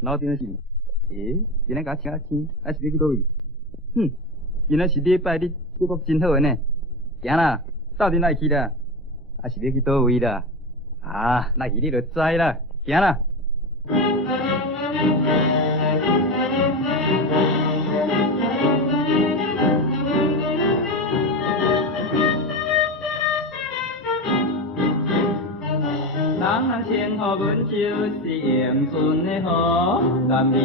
脑顶是？今仔甲请钱，还是要去倒位？哼，今仔是礼拜日，节目真好呢。行啦，斗阵来去啦，还是要去倒位啦？啊，来去你就知啦，行啦。人称呼阮就是永春的好男儿，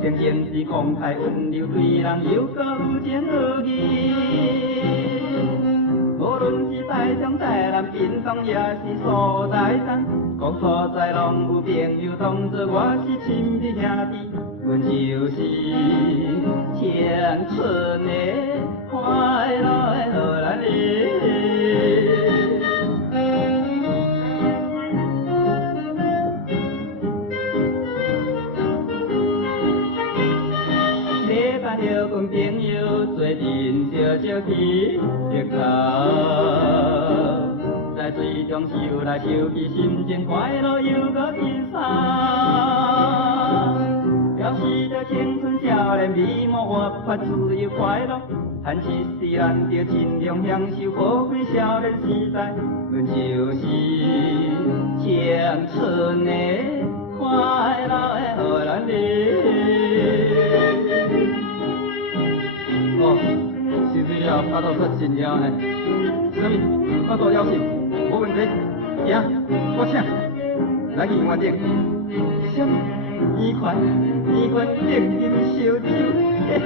性情是慷慨温柔，对人又搁有情好义。无论是台中台南屏东，也是所在东，各所在拢有朋友同做，我是亲密兄弟，阮就是青春的快乐的荷兰人。要阮朋友做阵烧烧去热闹，在水中游来游去，心情快乐又搁轻松。表示着青春少年美满活泼自由快乐，趁一时咱着尽量享受宝贵少年时代，阮就是青春的快乐的荷兰人。哦，是水了，巴肚出真了呢。什么？巴肚枵死？无问题，行，我请。来去院顶，什么？圆款，定金烧酒，嘿嘿。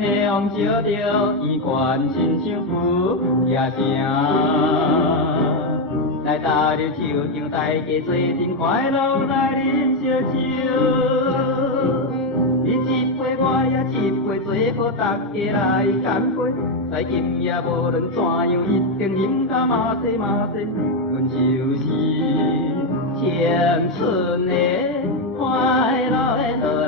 夜风照着圆圈亲像浮叶城，来踏入球场，大家做阵快乐来饮烧酒。你一杯我也一杯，做伙大家来干杯。在今夜无论怎样，一定饮甲马西马西，阮就是青春的快乐的。